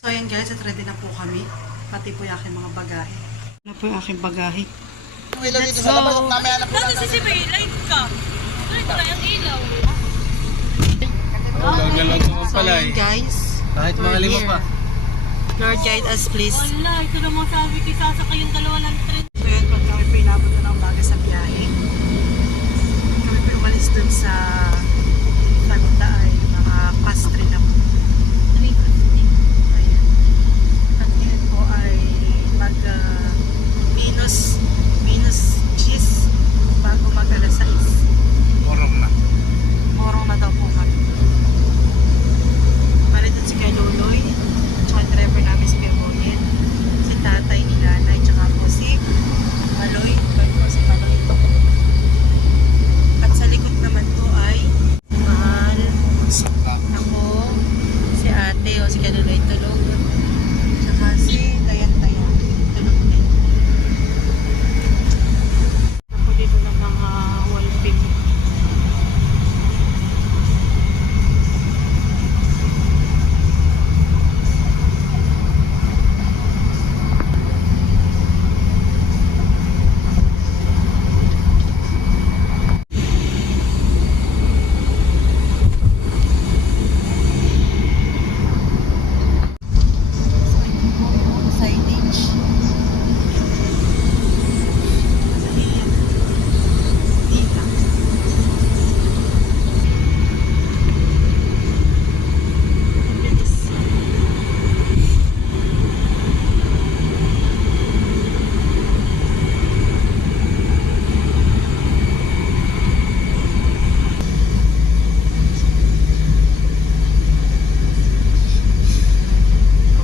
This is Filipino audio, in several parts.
So ayan guys, at ready na po kami. Pati po yung aking mga bagahe. Ano po yung aking bagahe? Let's go! Dati si Sibe, light ka. Light ka yung ilaw. Galaw naman So pala ayan eh. guys, Kahit mga we're lima here. pa. Lord guide us please. Wala, ito naman sabi ko, sasakay yung dalawa ng train. So ayan, pag kami po inabot na ng baga sa biyahe. Kami po umalis dun sa Tagda ay mga pastry na po. Ayan. At ngayon po ay mag minus cheese bago mag alas 6. Morong na. Morong na daw po kami. Bali dun si Kuya Loloy, tsaka yung driver namin si Kuya Boyen, si tatay ni nanay, tsaka po si Maloy, po si Maloy. At sa likod naman po ay Mahal, ako, si ate o si Kuya Loloy tulog, tsaka si Tayan-Tayan tulog din. Ako dito ng mga wallpaper. Signage. Dito. Ang bilis.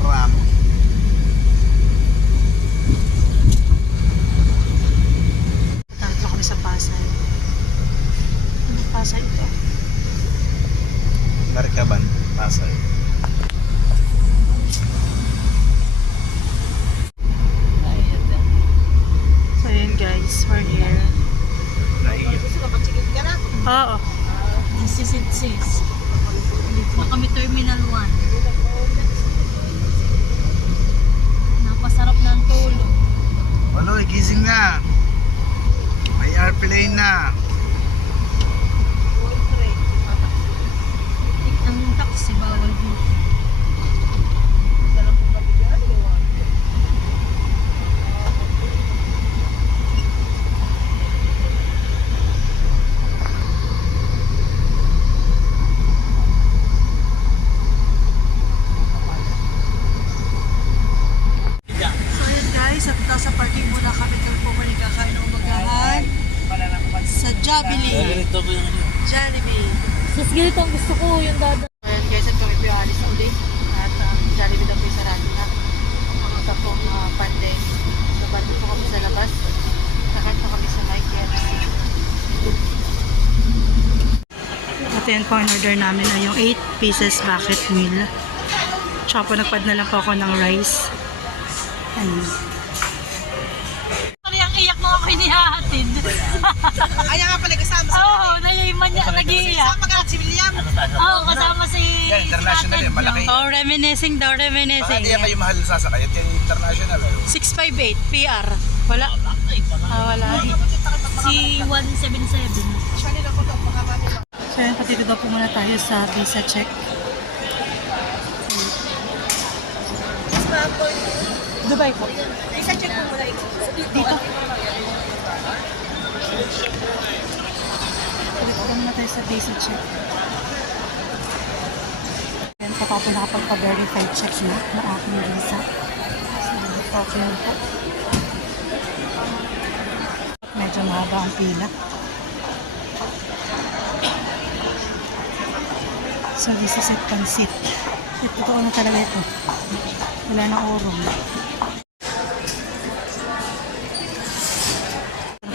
Ramo. Tatlo kami sa Pasay. Ano Pasay ito? Narikaban. Pasay. So yun guys, we're here. Oo. This is it, sis. Dito na kami Terminal 1. Napasarap ng tulog. Maloy, gising na. May airplane na. Ang taxi, bawal dito. So yun guys, at nasa parking muna kami po maligakain ng umagahan sa Jollibee. Jollibee. Sis, ganito ang gusto ko, yung dada. So yun guys, at kami po yung alis na ulit. At Jollibee daw po yung sarado na. Pumunta po pandemic. So balik po kami sa labas. Nakart na kami sa my KFC. At yan po ang order namin ay yung 8 pieces bucket meal. Tsaka po nagpad na lang po ako ng rice. Ano? Pari ang iyak mo ako inihahatid. Ay, nga pala kasama Oo, naiman niya, nag-iiyak. Kasama si William. Oo, kasama si International tatad eh, malaki. niyo. Oh, reminiscing daw, reminiscing. Hindi yan kayo mahal sasakay. Ito yung international. 658 PR. Wala. Wala. Si 177. So yan, pati daw po muna tayo sa visa check. Dubai po. Visa check mo muna ito. Dito. Dito muna tayo sa visa check. Yan, patapos nakapagpa-verified check na aking visa. So, okay lang po. Medyo mahaba ang pila. So, this is at Pansit. Totoo na talaga ito. Wala na orong.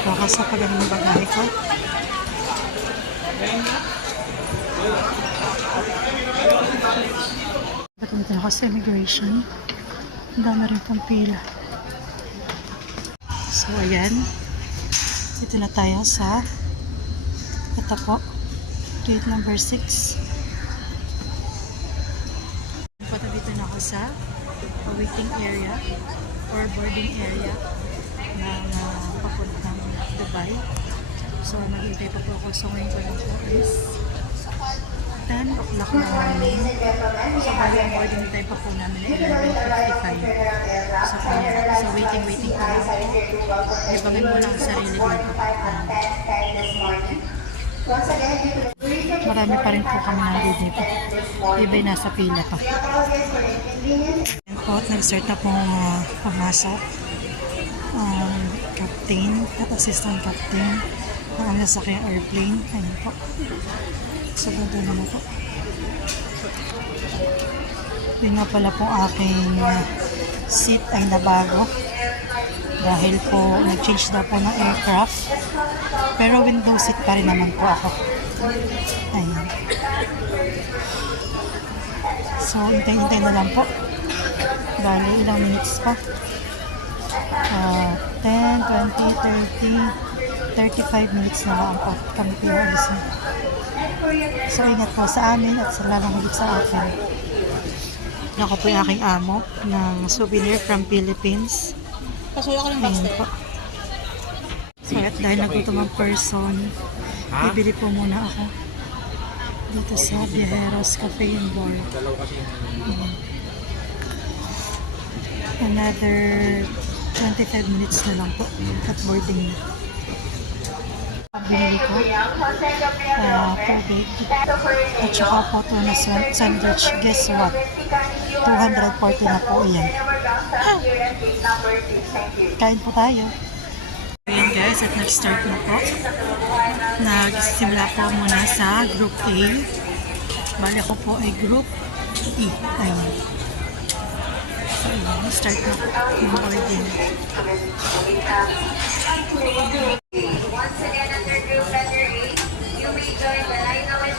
Bakas sa pagano ng bagahe ko. Patunta ako sa immigration. Ang dami rin pang pila. So, ayan. Ito na tayo sa ito po. Gate number 6. Dito na ako sa waiting area or boarding area na papuntang Dubai. So, nag-iintay pa po ako. So, ngayon ko lang po is 10 o'clock na morning. So, bali ang boarding time pa po namin ay 11:55. So, kaya, so waiting pa lang po. Ibangin mo lang ang sarili ko. Marami pa rin po kami nandito dito. Iba'y nasa pila pa. Ayan po, nag-start na pong pumasok. Captain at assistant captain. Ang nasakyan airplane. Ayan po. So, ganda naman po. Yun nga pala po aking seat ay nabago. Dahil po, nag-change na po ng aircraft. Pero window seat pa rin naman po ako. Ayan. So, hintay-hintay na lang po. Bali, ilang minutes pa. 10, 20, 30, 35 minutes na lang po. Kami po yung alis na. So, ingat po sa amin at sa lalong higit sa akin. Ako po yung aking amo ng souvenir from Philippines. Pasuyo ka ng Ayan backstage. po. So, at dahil nagutom ang person, bibili po muna ako dito sa Viajeros Cafe and Bar. Another 25 minutes na lang po at boarding na. Ang binili ko, tubig at saka po ito na sandwich. Guess what? 240 na po yan. Kain po tayo. Ayan guys, at nag-start na po. Nagsimula po muna sa Group A. Bali ko po ay Group E. Ayan. So, ayan, start na po yung boarding. Once again, under group letter A, you may join the line number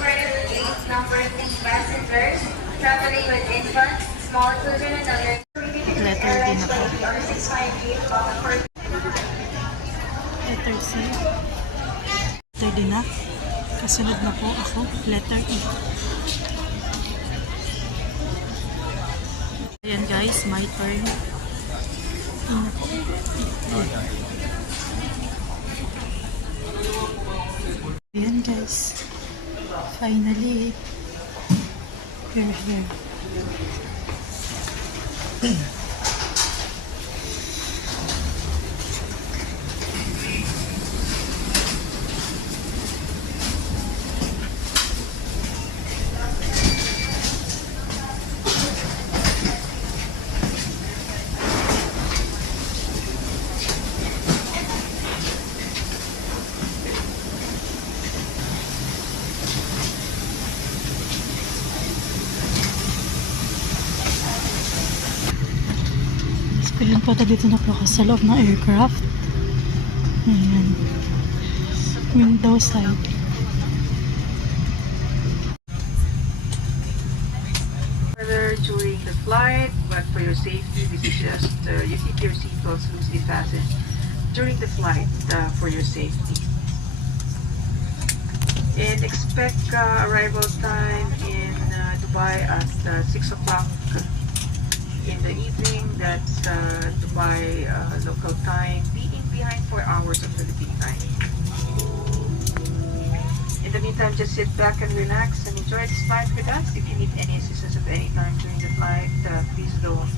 gate number 6 passengers traveling with infants, small children, and other. Letter D na po. Letter C. Letter D na. Kasunod na po ako. Letter E. Ayan guys, my turn. E na po. Ayan guys. Finally, we're here. Ayan po, dito na po ako sa loob ng aircraft. Ayan. Window side. Further during the flight, but for your safety, we suggest you keep your seatbelts loosely fastened during the flight for your safety. And expect arrival time in Dubai at 6 o'clock in the evening. That's Dubai local time, being behind 4 hours of Philippine time. In the meantime, just sit back and relax and enjoy this flight with us. If you need any assistance at any time during the flight, please don't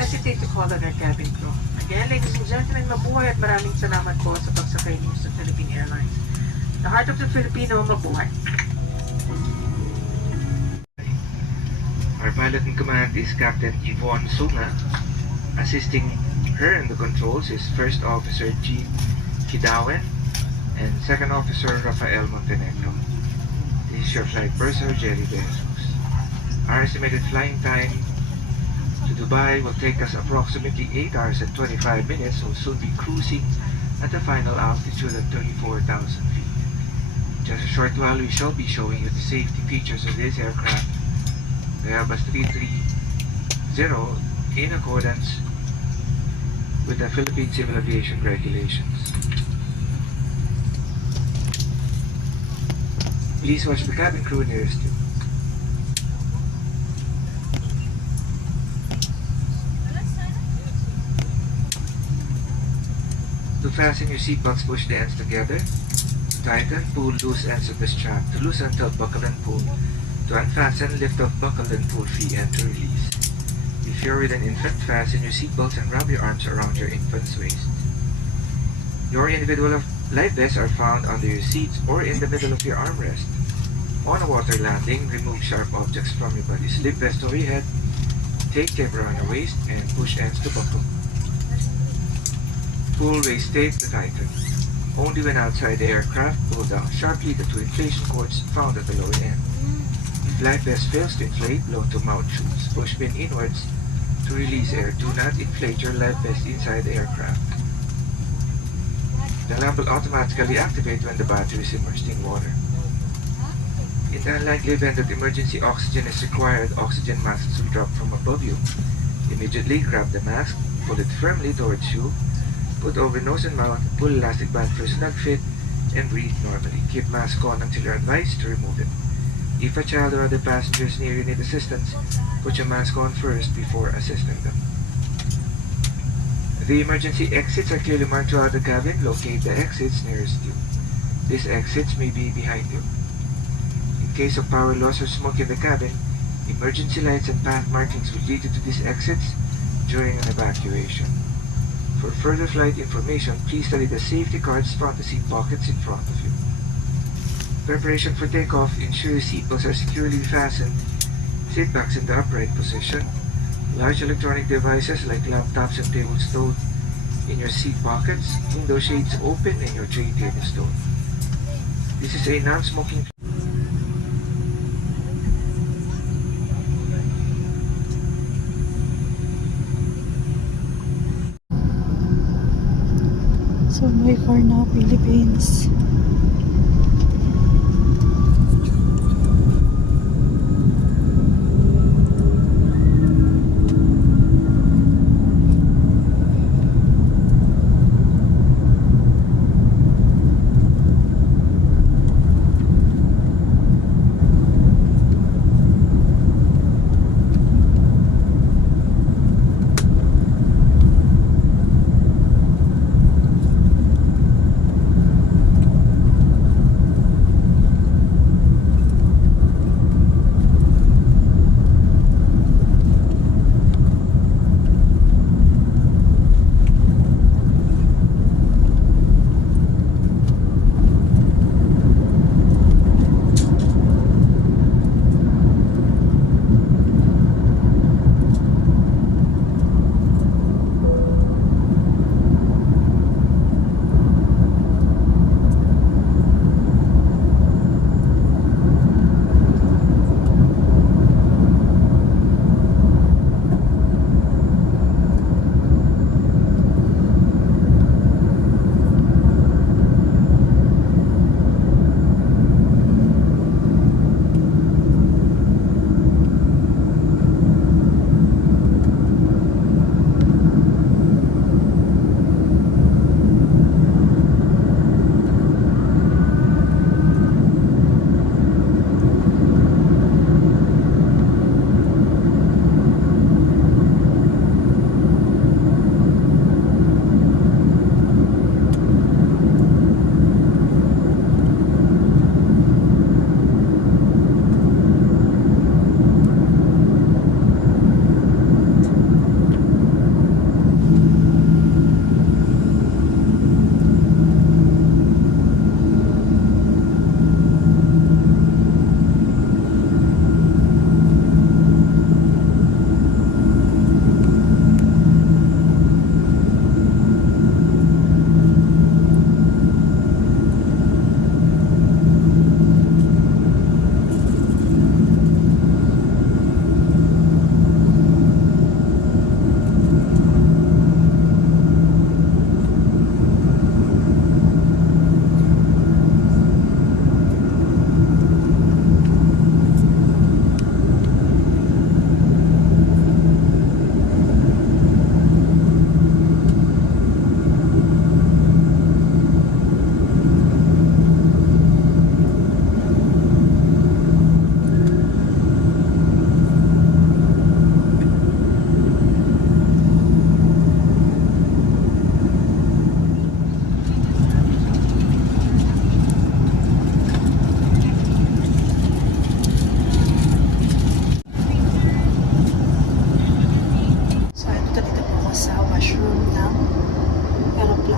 hesitate to call on our cabin crew. Again, ladies and gentlemen, mabuhay at maraming salamat po sa pagsakay niyo sa Philippine Airlines. The heart of the Filipino, mabuhay. Our pilot in command is Captain Yvonne Sunga. Assisting her in the controls is First Officer G. Kidawen and Second Officer Rafael Montenegro. This is your flight purser, Jerry Bezos. Our estimated flying time to Dubai will take us approximately 8 hours and 25 minutes. We'll soon be cruising at the final altitude at 34,000 feet. Just a short while, we shall be showing you the safety features of this aircraft, the Airbus 330, in accordance with the Philippine Civil Aviation regulations. Please watch the cabin crew nearest you. To fasten your seatbelts, push the ends together. Tighten, pull loose ends of the strap. To loosen, tilt, buckle, and pull. To unfasten, lift up, buckle, and pull free, and to release. If you're with an infant, fasten your seatbelts and wrap your arms around your infant's waist. Your individual life vests are found under your seats or in the middle of your armrest. On a water landing, remove sharp objects from your body. Slip vest over your head, take tape around your waist, and push ends to buckle. Pull waist tape to tighten. Only when outside the aircraft, pull down sharply the two inflation cords found at the lower end. If life vest fails to inflate, blow to mouth tubes. Push pin inwards to release air. Do not inflate your life vest inside the aircraft. The lamp will automatically activate when the battery is immersed in water. In the unlikely event that emergency oxygen is required, oxygen masks will drop from above you. Immediately grab the mask, pull it firmly towards you, put over nose and mouth, pull elastic band for a snug fit, and breathe normally. Keep mask on until you're advised to remove it. If a child or other passengers near you need assistance, put your mask on first before assisting them. The emergency exits are clearly marked throughout the cabin. Locate the exits nearest you. These exits may be behind you. In case of power loss or smoke in the cabin, emergency lights and path markings will lead you to these exits during an evacuation. For further flight information, please study the safety cards found in the seat pockets in front of you. Preparation for takeoff. Ensure your seatbelts are securely fastened. Seat backs in the upright position. Large electronic devices like laptops and tables stowed in your seat pockets. Window shades open and your tray table stowed. This is a non-smoking. So, may car na, Philippines.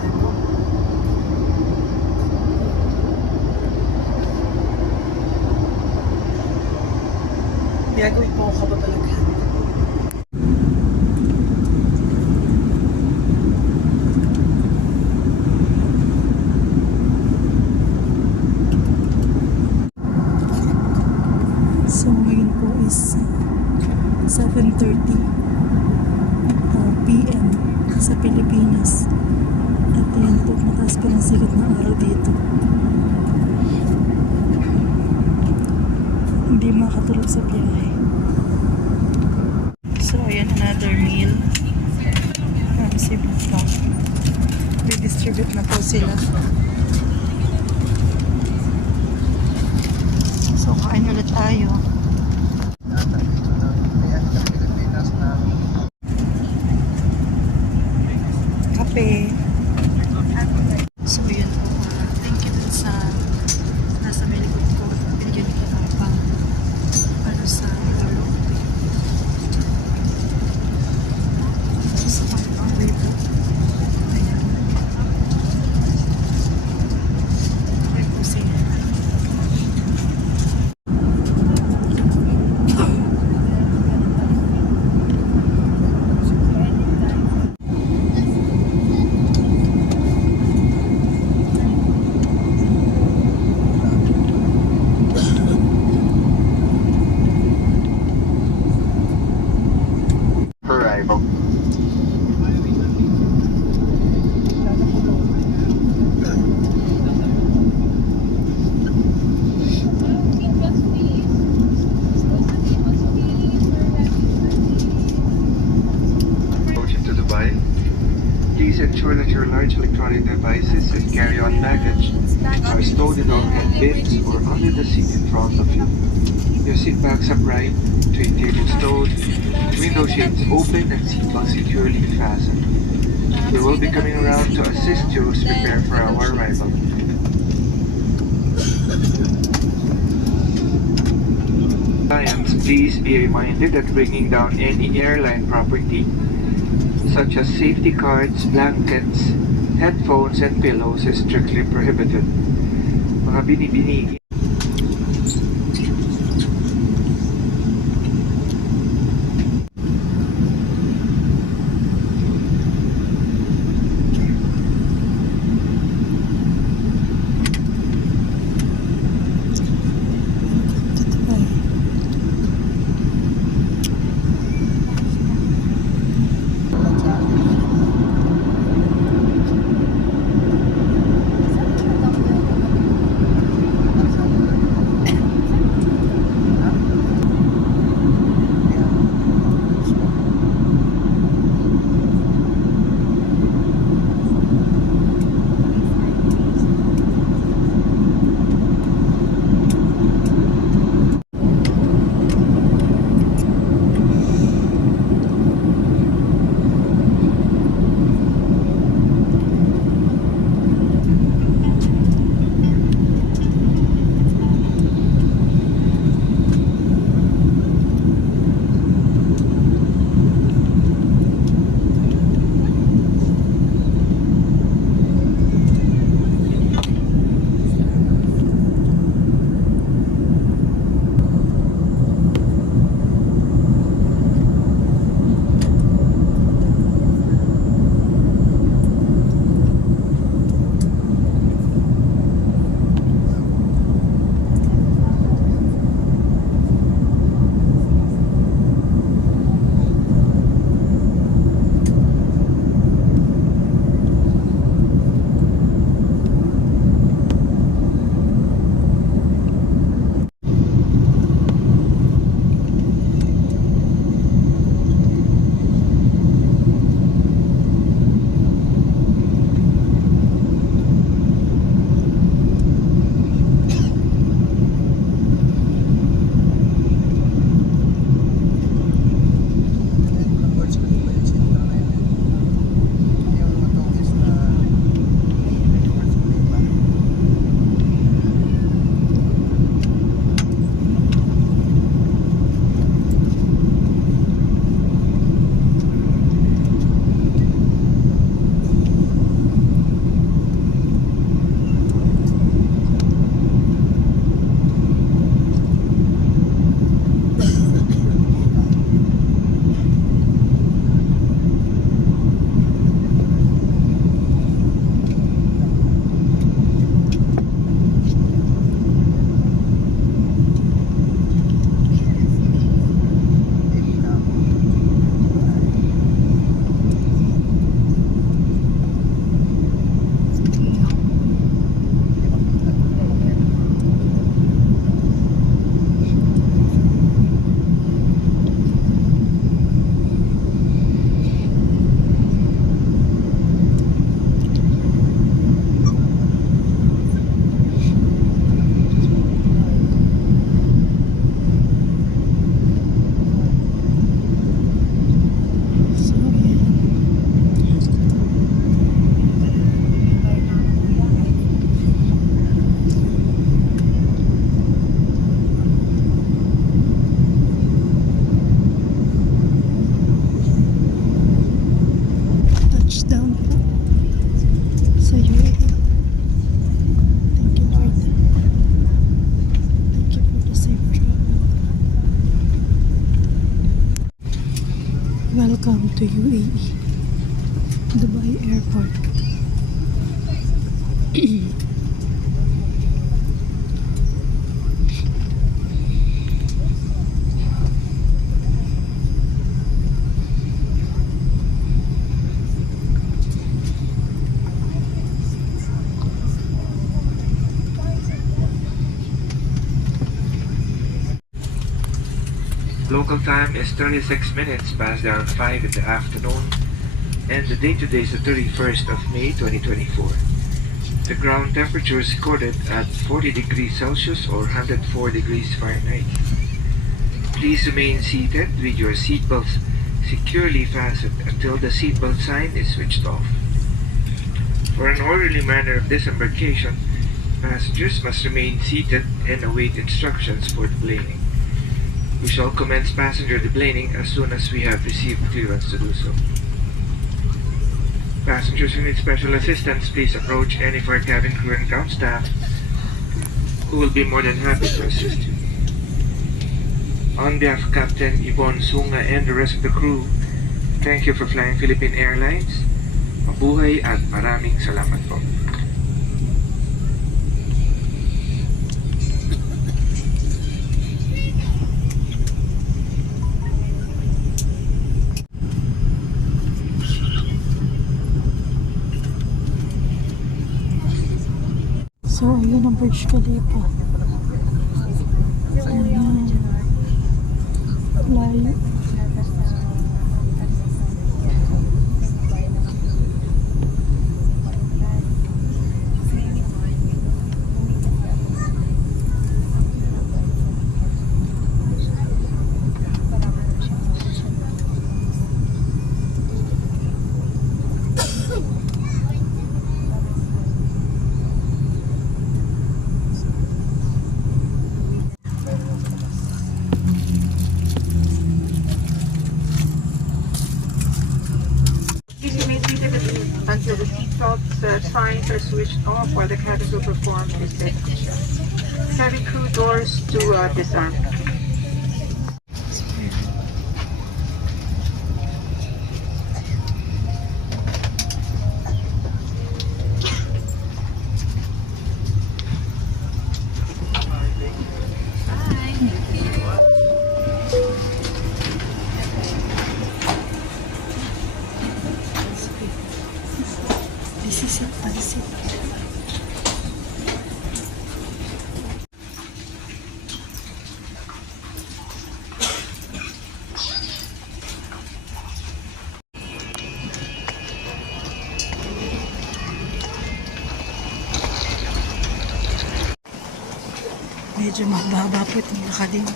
Santiago. Gagawin po ako kababalaghan. So ngayon po is 7:30 PM sa Pilipinas. At ayan po, mataas pa ng sikat ng araw dito. Hindi makatulog sa biyahe. So ayan, another meal from Cebu pa. Distribute na po sila. So kain ulit tayo. Kape. So yun po, thank you dun sa nasa may likod ko. Binigyan ko ng pang ano sa lolo. Sa pang-away po. Ayan. Okay po sila. Arrival. Approaching to Dubai. Please ensure that your large electronic devices and carry-on baggage are stowed in overhead bins or under the seat in front of you. Your seat backs upright, tray table stowed, window shades open and seatbelts securely fastened. We will be coming around to assist you as prepare for our arrival. Clients, please be reminded that bringing down any airline property, such as safety cards, blankets, headphones, and pillows is strictly prohibited. Mga binibini. to UAE, Dubai Airport. Local time is 36 minutes past the hour 5 in the afternoon, and the date today is the 31st of May 2024. The ground temperature is recorded at 40 degrees Celsius or 104 degrees Fahrenheit. Please remain seated with your seatbelts securely fastened until the seatbelt sign is switched off. For an orderly manner of disembarkation, passengers must remain seated and await instructions for deplaning. We shall commence passenger deplaning as soon as we have received clearance to do so. Passengers who need special assistance, please approach any of our cabin crew and ground staff who will be more than happy to assist you. On behalf of Captain Yvonne Sunga and the rest of the crew, thank you for flying Philippine Airlines. Mabuhay at maraming salamat po. So, ayun ang Burj Khalifa. Ayan. Layo. Please remain seated until the seatbelt signs are switched off while the cabin crew performs this safety check. Cabin crew doors to disarm. This is it, that's it. Medyo mahaba po itong lakadin.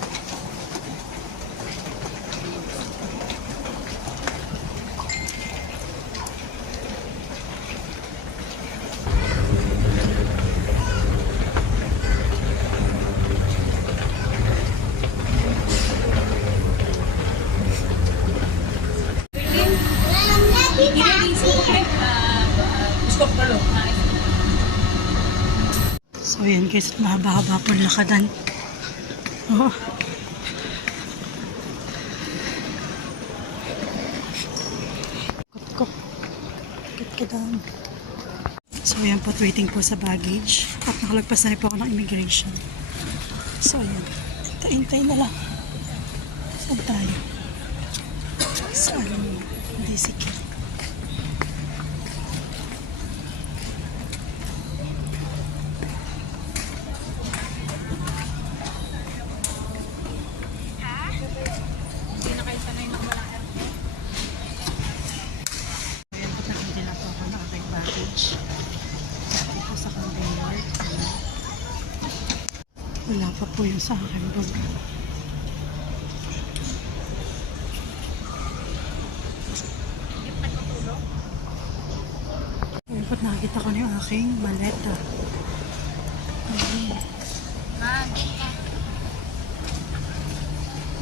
So yan guys, mahaba-haba po ang lakadan. Oh. Kop-kop. Kit-kitan. So yan po, waiting po sa baggage. At nakalagpas na rin po ako ng immigration. So yan, hintay na lang. Saan tayo? Saan? Hindi sikit. Wala pa po yung sa akin bag. Dapat nakakita ko na yung aking maleta.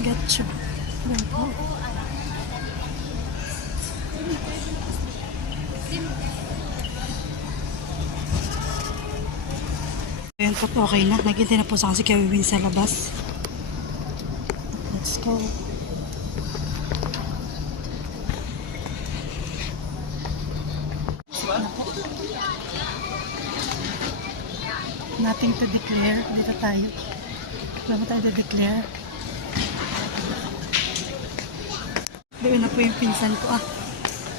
Gotcha. Yan po. Ayan po, okay na. Naghintay na po sa kasi Kevin sa labas. Let's go. Nothing to declare. Dito tayo. Wala mo tayo to declare. Doon na po yung pinsan ko.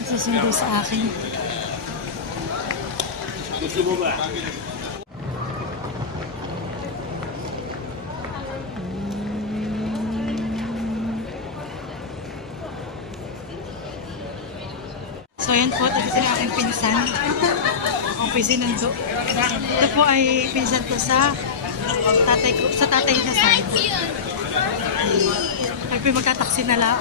Nasusundo sa akin. So yan po, ito sila aking pinsan. Ang pisinundo. Ito po ay pinsan ko sa tatay na side. Ay po magkataksi na lang.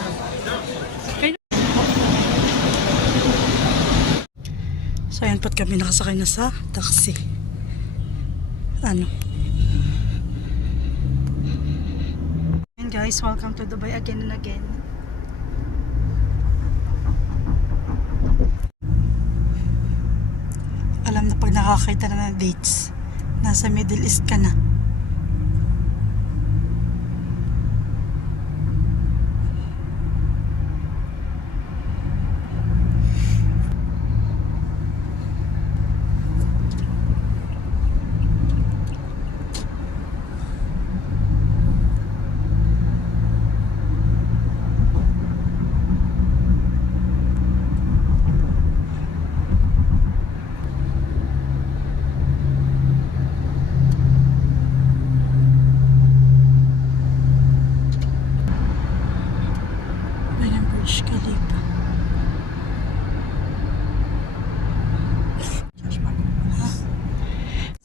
So yan po kami nakasakay na sa taxi. Ano? And guys, welcome to Dubai again and again. Alam na pag nakakita na ng dates, nasa Middle East ka na. Ayan ang Burj Khalifa.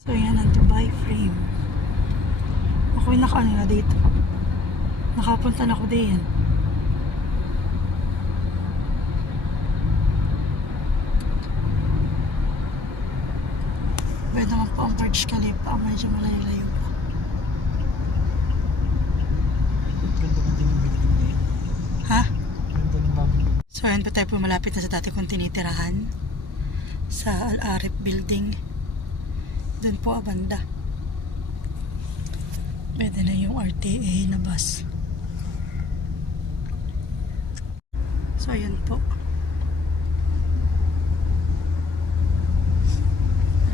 So yan ang Dubai frame. Ako'y nakaano na dito. Nakapunta na ako diyan. Pwede naman po ang Burj Khalifa. Medyo malayo-layo pa. Ha? So ayan po tayo po malapit na sa dati kong tinitirahan. Sa Al-Arif Building. Doon po abanda. Pwede na yung RTA na bus. So ayan po.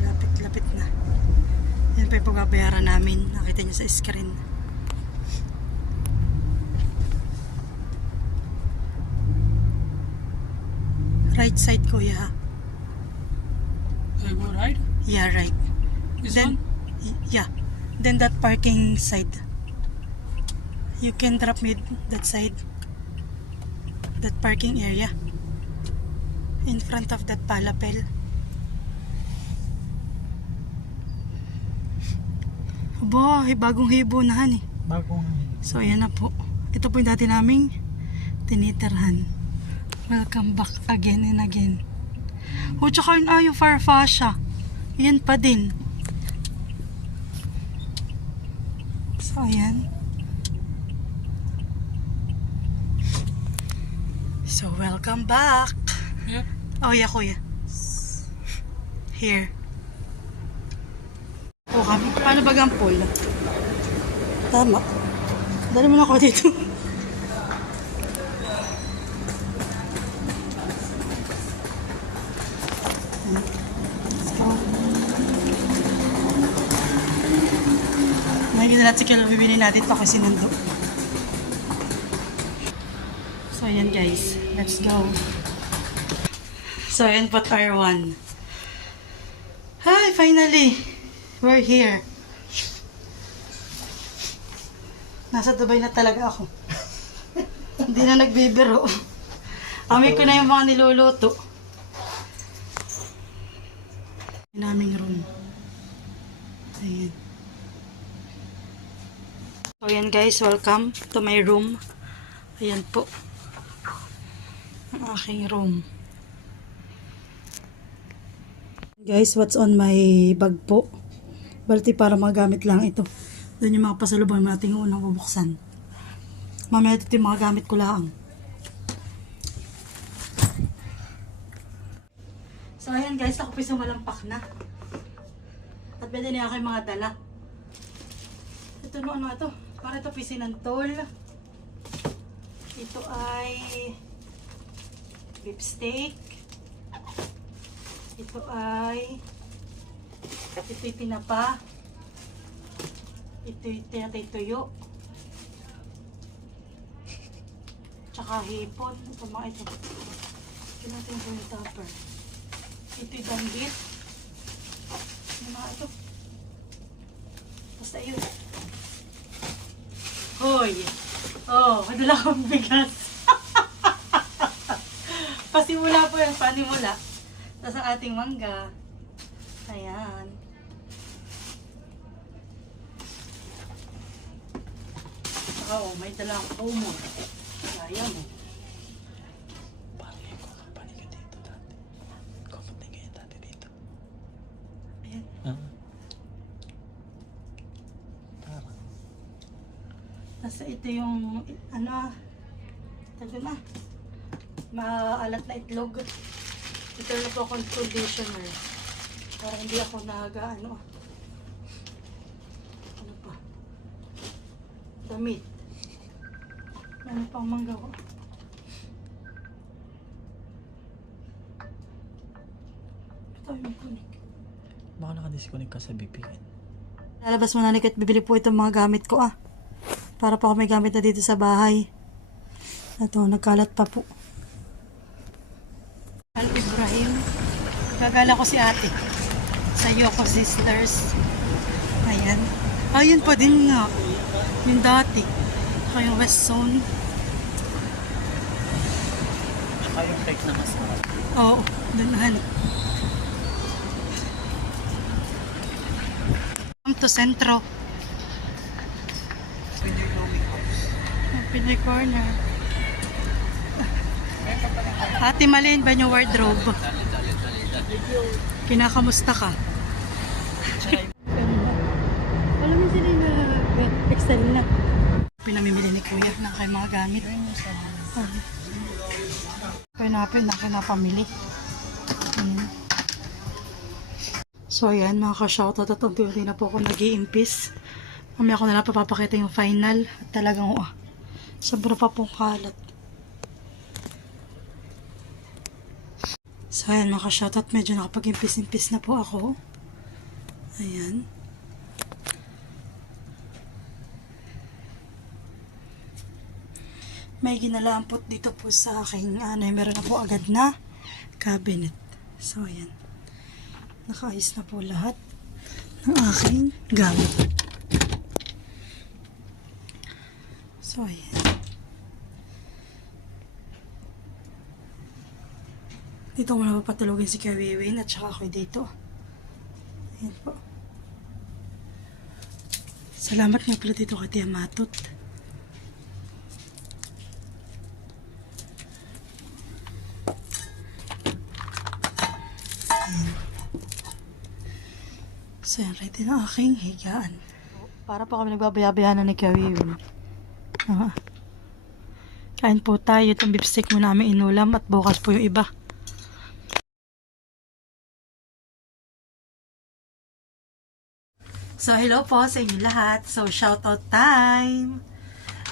Lapit na. Yan pa yung pagbabayaran namin. Nakita niyo sa screen. Right side, kuya. Go right? Yeah, right. This Then, yeah. Then that parking side. You can drop me that side. That parking area. In front of that palapel. Aba, bagong hibo na han eh. So, ayan na po. Ito po yung dati naming tinitirhan. Welcome back again and again. O, tsaka yun yung Farfasha. Yan pa din. So, ayan. So, welcome back. Yep. Oh, yeah, kuya. Here. O, kami. Paano ba ang pool? Tama. Dali mo na ako dito. Nakikita natin kailan bibili natin ito kasi sinundo. So, ayan guys. Let's go. So, ayan po R1. Hi, finally! We're here. Nasa Dubai na talaga ako. Hindi na nagbibiro. Amoy ko na yung mga niluluto. Yung naming room. Ayan. So ayan guys, welcome to my room. Ayan po. Ang aking room. Guys, what's on my bag po? Balti para magamit lang ito. Doon yung mga pasalubong natin yung unang bubuksan. Mamaya ito yung mga gamit ko lang. So ayan guys, ako po sumalampak na. At pwede na ako yung mga dala. Ito no, ano ito? Para ito pisinantol. Ito ay beef steak. Ito ay tinapa. Ito yung tinatay tuyo. Tsaka hipon. Ito mga ito. Ito natin yung topper. Ito yung danggit. Yung mga ito. Basta yun. Hoy! Oh, madala akong bigas. Pasimula po yan, panimula. Tapos ang ating mangga. Ayan. Saka oh, may dala akong kumo. Ayan mo. Parang yung company ka dito dati. Company ka yung dati dito. Ayan. Parang. Tapos ito yung, ano, tago na. Maalat na itlog. Ito na po akong conditioner. Para hindi ako ano pa. Damit. Ano pang manggawa? Ito yung kunik. Baka nakadisconnect ka sa VPN. Lalabas mo na at bibili po itong mga gamit ko Para po ako may gamit na dito sa bahay. Ito, nagkalat pa po. Al Ibrahim. Gagala ko si ate. Sa Yoko Sisters. Ayan. Ayun pa din nga. Yung dati. Saka yung West Zone. Saka yung fake na masarap. Oo, dunahan. Come to Centro. Pinoy Corner. Ate Malin ba yung wardrobe? Kinakamusta ka? Alam mo sila na excel na. Pinamimili ni Kuya ng kay mga gamit. Pinapamili. So ayan, mga ka-shoutout at unti-unti na po ako nag-iimpis. Mamaya ko na lang papapakita yung final. At talagang sobra pa pong kalat. So ayan, mga ka-shoutout, medyo nakapag-impis-impis na po ako. Ayan. May ginalaampot dito po sa aking meron na po agad na cabinet. So ayan. Nakaayos na po lahat ng aking gamit. So ayan. Dito ko na papatulogin si Kuya Wiwin at saka ako dito. Ayan po. Salamat nga pala dito kay Tia Matot. Ayan. So yan, ready na aking higaan. Para po kami nagbabayabayanan ni Kuya Wiwin. Kain po tayo. Itong beef steak mo namin inulam at bukas po yung iba. So, hello po sa inyo lahat. So, shoutout time.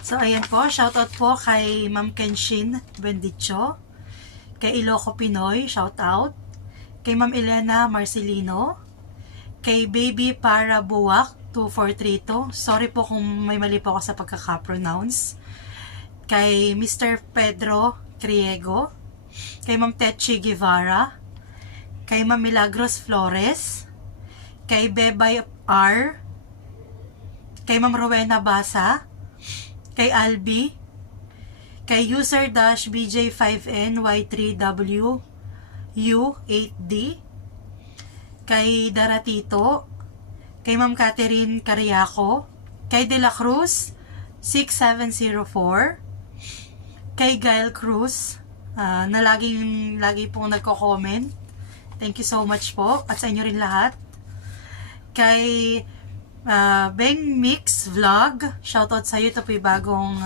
So, ayan po. Shoutout po kay Ma'am Kenshin Bendicho. Kay Iloco Pinoy. Shoutout. Kay Ma'am Elena Marcelino. Kay Baby Para Buwak 2432. Sorry po kung may mali po ako sa pagkaka-pronounce. Kay Mr. Pedro Criego. Kay Ma'am Techi Guevara. Kay Ma'am Milagros Flores. Kay Bebay R, kay Ma'am Rowena Basa, kay Albi, kay user-BJ5NY3WU8D, kay Daratito, kay Ma'am Catherine Cariaco, kay De La Cruz 6704, kay Gail Cruz na lagi pong nagko-comment. Thank you so much po at sa inyo rin lahat. Kay Beng Mix Vlog, shoutout sa iyo. Ito po yung bagong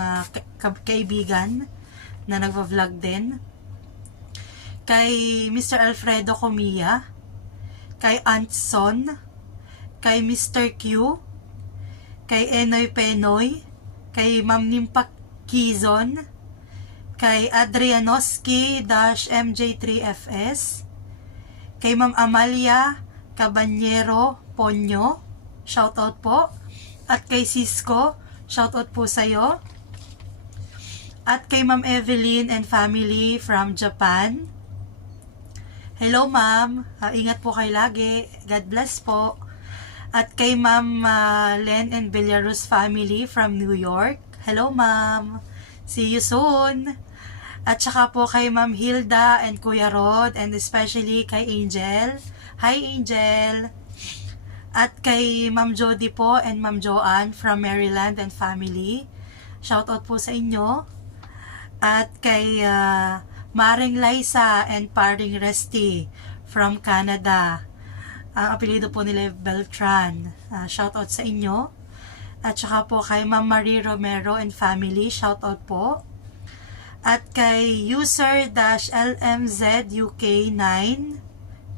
kaibigan na nagva-vlog din. Kay Mr. Alfredo Comia, kay Antson, kay Mr. Q, kay Enoy Penoy, kay Ma'am Nimpak Kizon, kay Adrianoski-MJ3FS, kay Ma'am Amalia Cabanyero Ponyo, shoutout po. At kay Cisco, shoutout po sa'yo. At kay Ma'am Evelyn and family from Japan. Hello ma'am, ingat po kayo lagi. God bless po. At kay Ma'am Len and Villarus family from New York. Hello ma'am. See you soon. At saka po kay Ma'am Hilda and Kuya Rod and especially kay Angel. Hi Angel. At kay Ma'am Jody po and Ma'am Joanne from Maryland and family. Shoutout po sa inyo. At kay Maring Liza and Paring Resty from Canada. Ang apelido po nila Beltran. Shoutout sa inyo. At saka po kay Ma'am Marie Romero and family. Shoutout po. At kay user-LMZUK9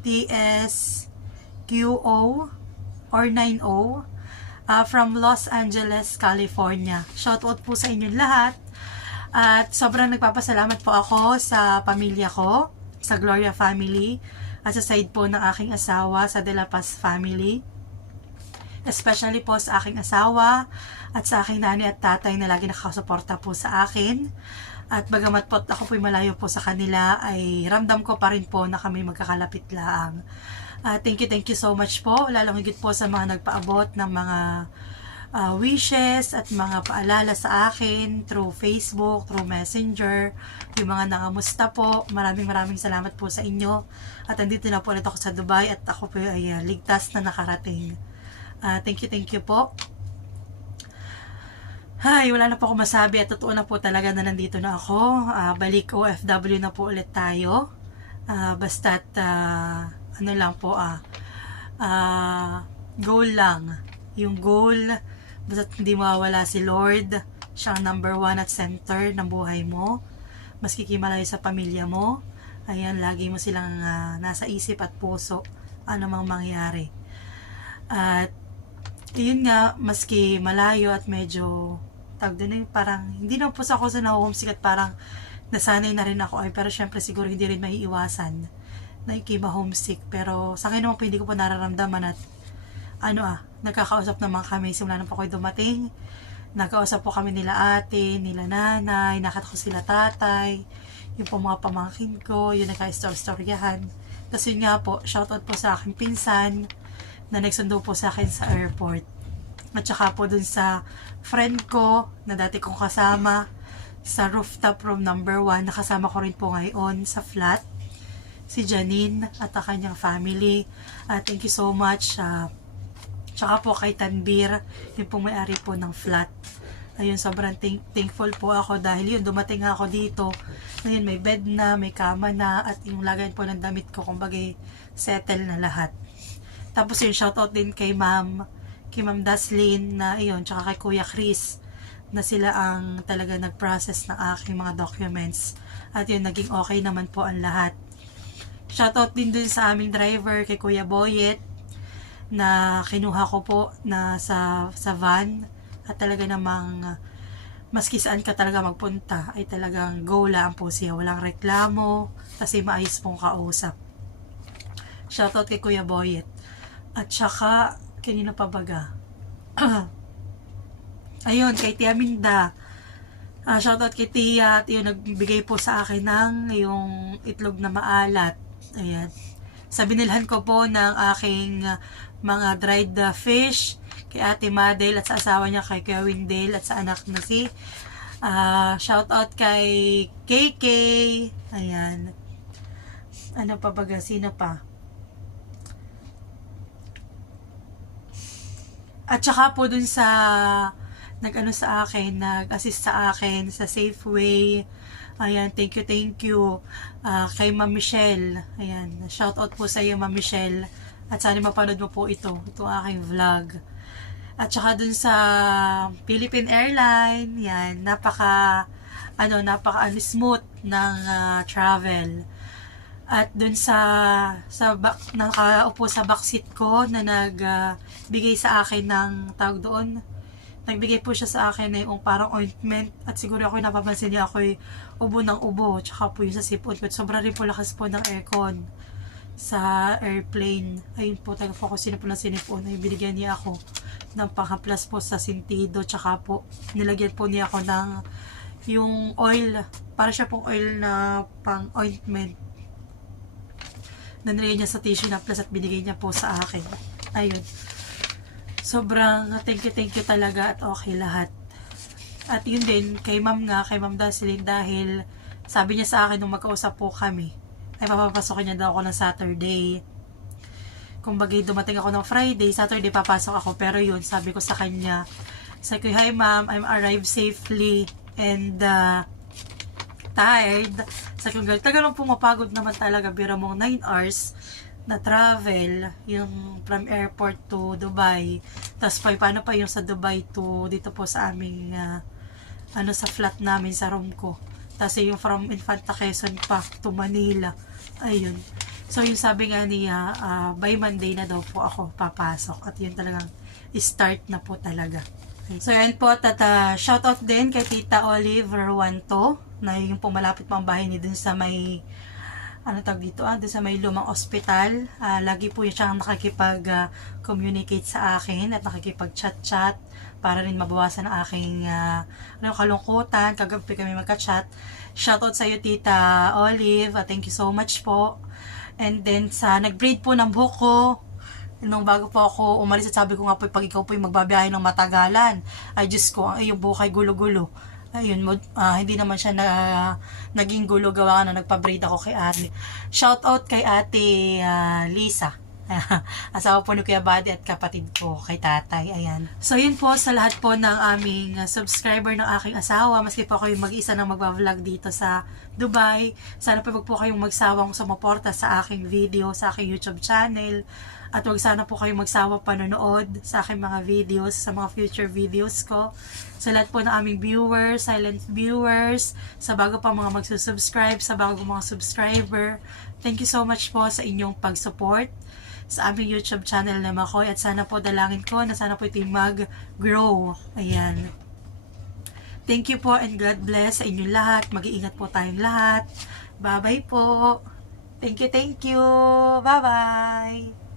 TSQO or 90 from Los Angeles, California. Shoutout po sa inyong lahat. At sobrang nagpapasalamat po ako sa pamilya ko, sa Gloria family, at sa side po ng aking asawa, sa De La Paz family. Especially po sa aking asawa at sa aking nanay at tatay na lagi nakasuporta po sa akin. At bagamat po ako po'y malayo po sa kanila, ay ramdam ko pa rin po na kami magkakalapit laang. Thank you so much po, lalong higit po sa mga nagpaabot ng mga wishes at mga paalala sa akin through Facebook, through Messenger, yung mga nangamusta po. Maraming salamat po sa inyo. At andito na po ulit ako sa Dubai at ako po ay ligtas na nakarating. Thank you po. Hay, wala na po ako masabi at totoo na po talaga na nandito na ako. Balik OFW na po ulit tayo. Basta't ano lang po, goal lang. Yung goal, basta't hindi mawawala si Lord. Siya ang number 1 at center ng buhay mo. Maski kimalayo sa pamilya mo. Ayan, lagi mo silang nasa isip at puso. Ano mang mangyari. At yun nga, maski malayo at medyo parang, hindi na po sa ako sa na-homesick at parang nasanay na rin ako. Ay, pero syempre siguro hindi rin maiiwasan na ikima-homesick. Pero sa akin naman po hindi ko po nararamdaman at nagkakausap naman kami simula na po ako dumating. Nagkausap po kami nila ate, nila nanay, nakita ko sila tatay, yung po mga pamangkin ko, yung nagka-istoryahan. Tapos yun nga po, shoutout po sa aking pinsan na nagsundo po sa akin sa airport. At saka po dun sa friend ko na dati kong kasama sa rooftop room number 1, nakasama ko rin po ngayon sa flat, si Janine at ang kanyang family. Thank you so much. Tsaka po kay Tanbir, yung pong may-ari po ng flat. Ayun, sobrang thankful po ako dahil yun, dumating ako dito. Ngayon, may bed na, may kama na, at yung lagayan po ng damit ko, kumbaga settle na lahat. Tapos yun, shoutout din kay Ma'am Daslin na yun, tsaka kay Kuya Chris na sila ang talaga nag-process ng aking mga documents. At yun, naging okay naman po ang lahat. Shoutout din dun sa aming driver, kay Kuya Boyet, na kinuha ko po na sa van. At talaga namang maski saan ka talaga magpunta ay talagang go lang po siya. Walang reklamo kasi maayos pong kausap. Shoutout kay Kuya Boyet. At saka, kanina pa baga? Ayun, kay Tia Minda. Shoutout kay Tia. At yun, nagbigay po sa akin ng yung itlog na maalat. Ayan. Sa binilhan ko po ng aking mga dried fish kay Ate Madel at sa asawa niya kay Kuya Windel at sa anak na si shoutout kay KK. Ayan. Ano pa baga? Sino pa? At saka po dun sa nag-assist sa akin sa Safeway. Ayan, thank you. Kay Ma'am Michelle. Ayan, shoutout po sa iyo Ma'am Michelle. At sana mapanood mo po itong aking vlog. At saka dun sa Philippine Airline, yan, napaka smooth ng travel. At dun nakaupo sa backseat ko na nagbigay sa akin ng tawag doon. Nagbigay po siya sa akin na yung parang ointment at siguro ako napapansin niya ako'y ubo ng ubo. Tsaka po yung sa sipon ko. Sobra rin po lakas po ng aircon. sa airplane. Ayun po, taga-focus po na sinipon. Ay binigyan niya ako ng pang-haplas po sa sentido. Tsaka po, nilagyan po niya ako ng yung oil. Para siya pong oil na pang ointment. Nanilagyan niya sa tissue na plus at binigay niya po sa akin. Ayun. Sobrang thank you talaga at okay lahat. At yun din, kay ma'am Daceline, dahil sabi niya sa akin nung magkausap po kami, ay papapasokin niya daw ako ng Saturday. Kung bagay dumating ako ng Friday, Saturday papasok ako. Pero yun, sabi ko sa kanya, sabi ko, hi ma'am, I'm arrived safely and tired. Sabi ko, tagal pumapagod naman talaga, bira mong 9 hours na travel, yung from airport to Dubai. Tapos paano pa yung sa Dubai to dito po sa aming sa flat namin, sa room ko. Tapos yung from Infanta Quezon pa to Manila. Ayun. So yung sabi nga niya, by Monday na daw po ako papasok. At yun talagang start na po talaga. Okay. So yan po, shoutout din kay Tita Olive Rowanto, na yung pumalapit pang bahay ni dun sa may doon sa may lumang ospital. Lagi po siyang nakikipag-communicate sa akin at nakikipag-chat-chat para rin mabawasan ang aking kalungkutan. Kagabi kami magka-chat. Shoutout sa iyo, Tita Olive. Thank you so much po. And then, nag-braid po ng buhok ko. Nung bago po ako umalis at sabi ko nga po, pag ikaw po yung magbabiyahe ng matagalan, ay Diyos ko, yung buhok ay gulo-gulo. Ayun, hindi naman siya naging gulo, gawa na nagpa-braid ako kay ate. Shout out kay ate Lisa. Asawa po ni Kuya Buddy at kapatid ko kay tatay. Ayan. So yun po sa lahat po ng aming subscriber ng aking asawa. Maski po kayo mag-isa na magbablog dito sa Dubai. Sana po wag po kayong magsawang sumuporta sa aking video, sa aking YouTube channel. At wag sana po kayong magsawa panonood sa aking mga videos, sa mga future videos ko. Sa lahat po ng aming viewers, silent viewers, sa bago pa mga magsusubscribe, sa bago mga subscriber. Thank you so much po sa inyong pag-support sa aming YouTube channel na Makoy. At sana po dalangin ko na sana po ito mag-grow. Ayan. Thank you po and God bless sa inyong lahat. Mag-iingat po tayong lahat. Bye-bye po. Thank you. Bye-bye.